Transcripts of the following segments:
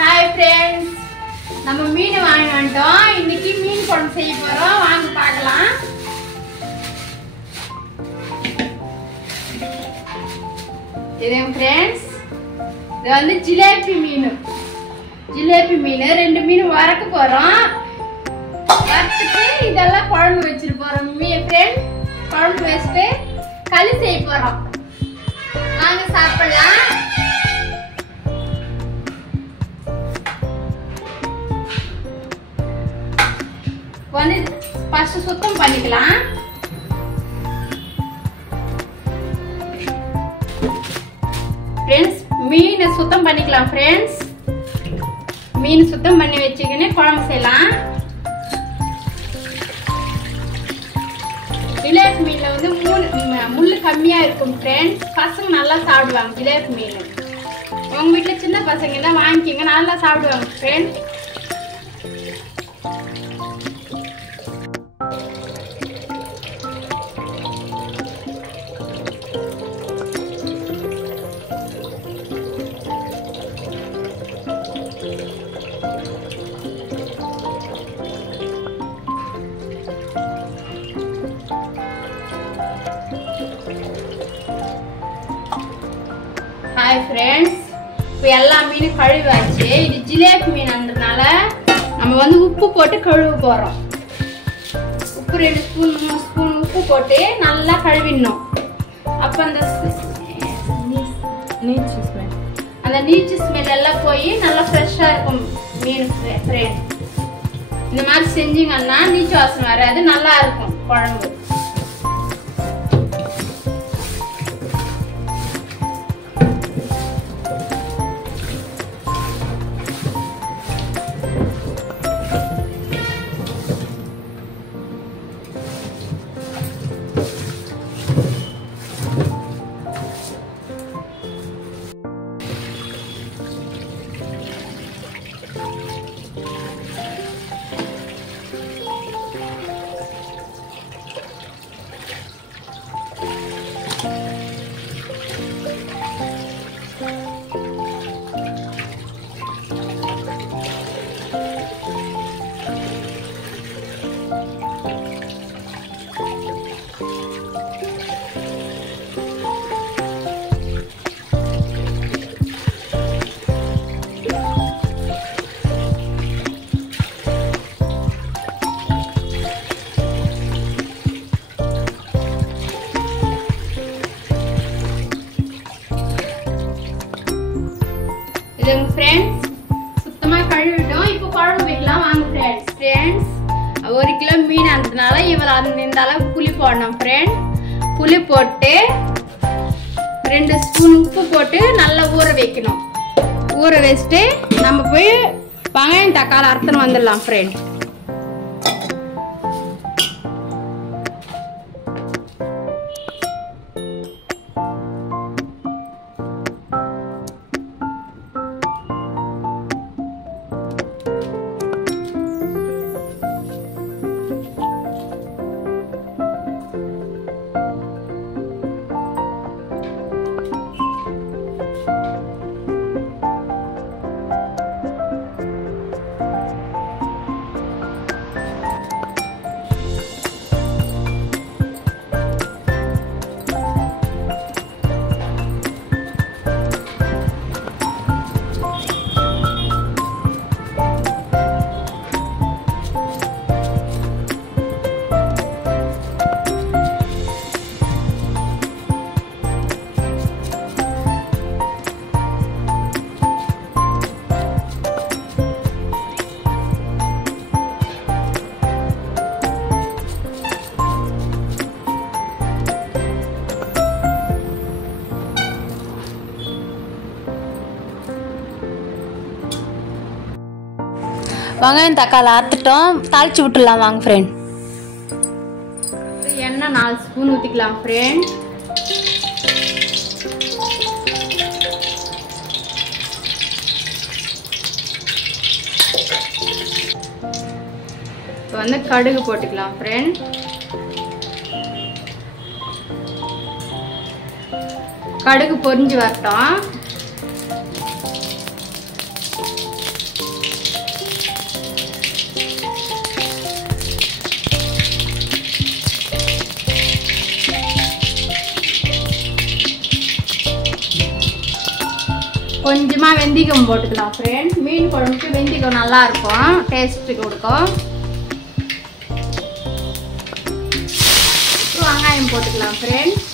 Hi friends, நம்ம மீன் வாங்கி வந்துட்டோம். இன்னைக்கு மீன் குழம்பு செய்ய போறோம். வாங்க பார்க்கலாம். இது friends, இது வந்து ஜிலேபி மீன். ஜிலேபி மீன் ரெண்டு மீன் வறுக்க போறோம். வறுத்துட்டு இதெல்லாம் குழம்பு வச்சிர போறோம். friends, குழம்பு வச்சிட்டு களி செய்ய போறோம். வாங்க சாப்பிடலாம். வந்து ஃபர்ஸ்ட் சுத்தம் பண்ணிக்கலாம். ஃப்ரெண்ட்ஸ் மீன் சுத்தம் பண்ணிக்கலாம். ஃப்ரெண்ட்ஸ் மீன் சுத்தம் பண்ணி வச்சுக்கினே குழம்பு செய்யலாம். ஜிலேபி மீன்ல வந்து முள்ளு கம்மியா இருக்கும். ஃப்ரெண்ட்ஸ் பசங்க நல்லா சாப்பிடுவாங்க ஜிலேபி மீன். உங்க வீட்டுல சின்ன பசங்க தான் வாங்கிக்கிங்க, நல்லா சாப்பிடுவாங்க. ஃப்ரெண்ட்ஸ் ஹாய் ஃப்ரெண்ட்ஸ், இப்போ எல்லா மீனும் கழுவாச்சு. இது ஜிலேபி மீன்ன்றதுனால நம்ம வந்து உப்பு போட்டு கழுவ போகிறோம். உப்பு 2 ஸ்பூன் 3 ஸ்பூன் உப்பு போட்டு நல்லா கழுவிடணும். அப்போ அந்த நீச்சு ஸ்மெல் எல்லாம் போய் நல்லா ஃப்ரெஷ்ஷாக இருக்கும் மீன். ஃப்ரெண்ட் இந்த மாதிரி செஞ்சீங்கன்னா நீச்சு வாசனை வராது, நல்லா இருக்கும் குழம்பு. ஃப்ரெண்ட்ஸ் சுத்தமாக கழுவிட்டோம். இப்போ குழம்பு வைக்கலாம். வாங்க ஃப்ரெண்ட்ஸ். ஃப்ரெண்ட்ஸ் 1 கிலோ மீன் ஆனதுனால இந்த அளவுக்கு புளி போடணும். ஃப்ரெண்ட்ஸ் புளி போட்டு 2 ஸ்பூன் உப்பு போட்டு நல்லா ஊற வைக்கணும். ஊற வச்சுட்டு நம்ம போய் வெங்காயம் தக்காளி அறுத்துன்னு வந்துடலாம். ஃப்ரெண்ட்ஸ் வெங்காயம் தக்காளி அறுத்துட்டோம், தாளிச்சு விட்டுலாம். வாங்க ஃப்ரெண்ட். எண்ணெய் 4 ஸ்பூன் ஊற்றிக்கலாம். ஃப்ரெண்ட் இப்போ வந்து கடுகு போட்டுக்கலாம். ஃப்ரெண்ட் கடுகு பொரிஞ்சு வரட்டும். கொஞ்சமா வெந்தயம் போட்டுக்கலாம் ஃப்ரெண்ட்ஸ். மீன் குழம்புக்கு வெந்தயம் நல்லா இருக்கும், டேஸ்ட் கொடுக்கும். வெங்காயம் போட்டுக்கலாம் ஃப்ரெண்ட்ஸ்.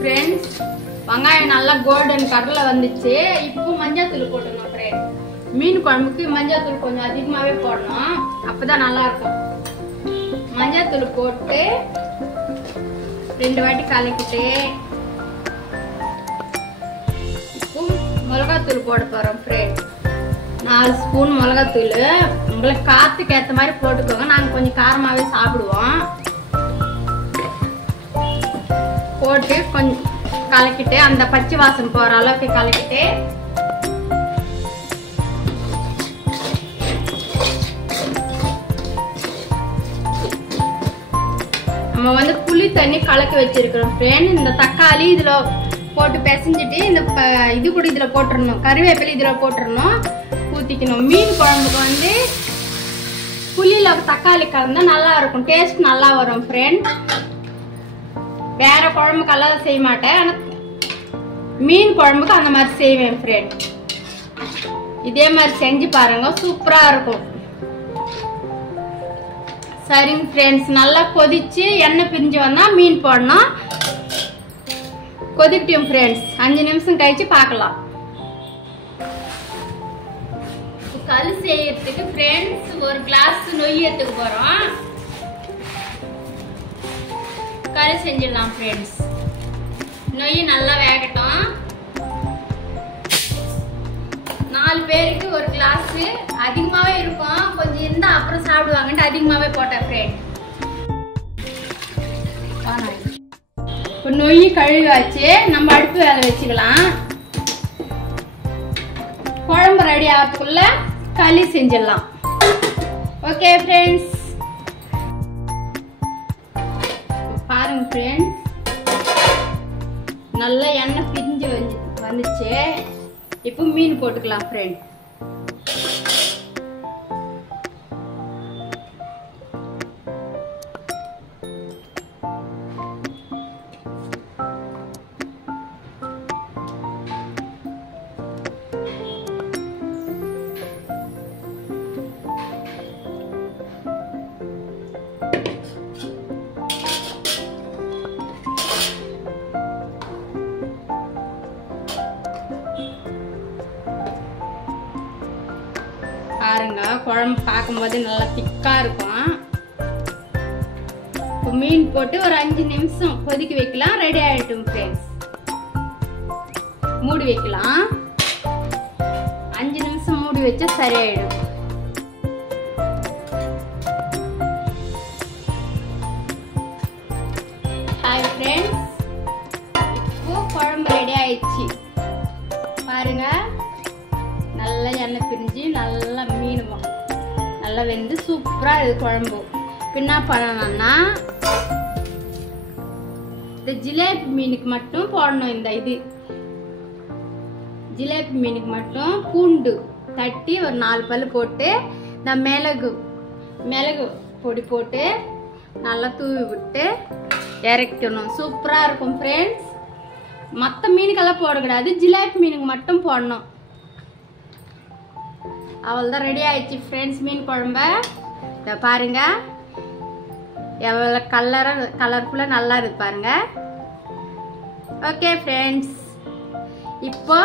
ஃப்ரெண்ட்ஸ் வெங்காயம் நல்லா கோல்டன் கலர்ல வந்துச்சு. இப்போ மஞ்சள் தூள் போட்டுடணும் ஃப்ரெண்ட்ஸ். மீன் குழம்புக்கு மஞ்சள் தூள் கொஞ்சம் அதிகமாவே போடணும், அப்பதான் நல்லா இருக்கும். மஞ்சள் தூள் போட்டு 2 வாட்டி கலக்கிட்டு இப்போ மிளகாத்தூள் போட போறோம் ஃப்ரெண்ட்ஸ். 4 ஸ்பூன் மிளகாத்தூள். உங்களுக்கு காத்துக்கு ஏற்ற மாதிரி போட்டுக்கோங்க, நாங்க கொஞ்சம் காரமாவே சாப்பிடுவோம். போட்டு கொஞ்சம் கலக்கிட்டு அந்த பச்சை வாசம் போற அளவுக்கு கலக்கிட்டு நம்ம வந்து புளி தண்ணி கலக்கி வச்சிருக்கிறோம் ஃப்ரெண்ட். இந்த தக்காளி இதுல போட்டு பிசைஞ்சிட்டு இந்த இது கூட இதுல போட்டுறணும், கறிவேப்பிலை இதுல போட்டுறணும், ஊத்திக்கணும். மீன் குழம்புக்கு வந்து புளியில தக்காளி கலந்தா நல்லா இருக்கும், டேஸ்ட் நல்லா வரும் ஃப்ரெண்ட். வேற குழம்புக்கெல்லாம் செய்ய மாட்டேன், ஆனா மீன் குழம்புக்கு அந்த மாதிரி செய்வேன் ஃப்ரெண்ட். இதே மாதிரி செஞ்சு பாருங்க, சூப்பரா இருக்கும். சரிங்க ஃப்ரெண்ட்ஸ், நல்லா கொதிச்சு எண்ணெய் பிரிஞ்சு வந்தா மீன் போடணும். கொதிக்கட்டும் ஃப்ரெண்ட்ஸ், 5 நிமிஷம் கழிச்சு பார்க்கலாம். களி செய்யறதுக்கு ஃப்ரெண்ட்ஸ் 1 கிளாஸ் நெய் எடுத்துக்க போறோம். களி செஞ்சிடலாம் ஃப்ரெண்ட்ஸ். நெய் நல்லா வேகட்டும். 4 பேருக்கு 1 கிளாஸ் அதிகமாவே இருக்கும், கொஞ்சம் இருந்தா அப்புறம் சாப்பிடுவாங்கன்னு அதிகமாவே போட்டேன் ஃப்ரெண்ட். இப்போ நெய் கழுவாச்சு, நம்ம அடுப்பு வேலை வச்சுக்கலாம். குழம்பு ரெடி ஆகிறதுக்குள்ள களி செஞ்சிடலாம். ஓகே ஃப்ரெண்ட்ஸ், பாருங்க ஃப்ரெண்ட்ஸ், நல்லா எண்ணெய் பிரிஞ்சு வந்துச்சு. இப்போ மீன் போட்டுக்கலாம் ஃப்ரெண்ட். பாருங்க, குழம்பு பார்க்கும்போது நல்லா திக்கா இருக்கும். இப்போ மீன் போட்டு ஒரு 5 நிமிஷம் கொதிக்க வைக்கலாம். ரெடி ஆயிட்டும் ஃப்ரெண்ட்ஸ். மூடி வைக்கலாம். 5 நிமிஷம் மூடி வச்சா சரியாயிடும். ஹாய் ஃப்ரெண்ட்ஸ், இப்போ குழம்பு ரெடி ஆயிடுச்சு. பாருங்க, நல்லா எண்ணெய் பிரிஞ்சு நல்லா மீன் நல்லா வெந்து சூப்பரா இது குழம்பு. என்ன பண்ணணும்னா இந்த ஜிலேபி மீனுக்கு மட்டும் போடணும். இந்த இது ஜிலேபி மீனுக்கு மட்டும் பூண்டு தட்டி ஒரு 4 பல்லு போட்டு இந்த மிளகு பொடி போட்டு நல்லா தூவி விட்டு இறக்கணும். சூப்பரா இருக்கும் ஃப்ரெண்ட்ஸ். மற்ற மீனுக்கெல்லாம் போடக்கூடாது, ஜிலேபி மீனுக்கு மட்டும் போடணும். அவ்வளோதான், ரெடி ஆயிடுச்சு ஃப்ரெண்ட்ஸ் மீன் குழம்ப. இதை பாருங்க எவ்வளோ கலர்ஃபுல்லாக நல்லா இருக்கு பாருங்க. ஓகே ஃப்ரெண்ட்ஸ், இப்போ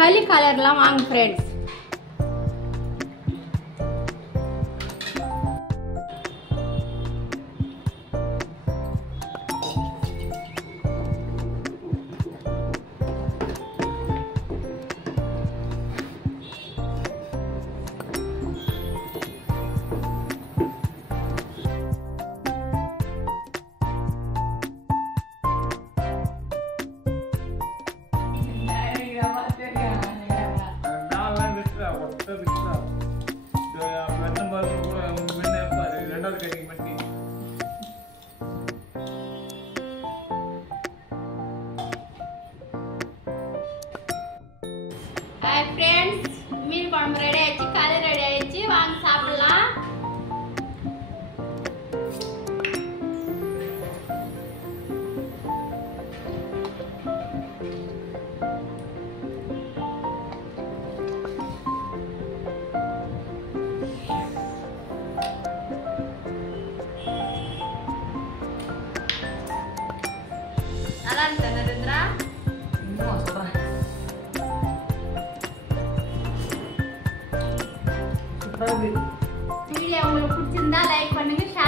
களி கலர்லாம் வாங்க ஃப்ரெண்ட்ஸ். ஃப்ரெண்ட்ஸ், மீன் குழம்பு ரெடி ஆயிடுச்சு, கறி ரெடி ஆயிடுச்சு. வாங்க சாப்பிடலாம். நல்லா இருக்கு நரேந்திரா. வீடியோ உங்களுக்கு பிடிச்சிருந்தா லைக் பண்ணுங்க.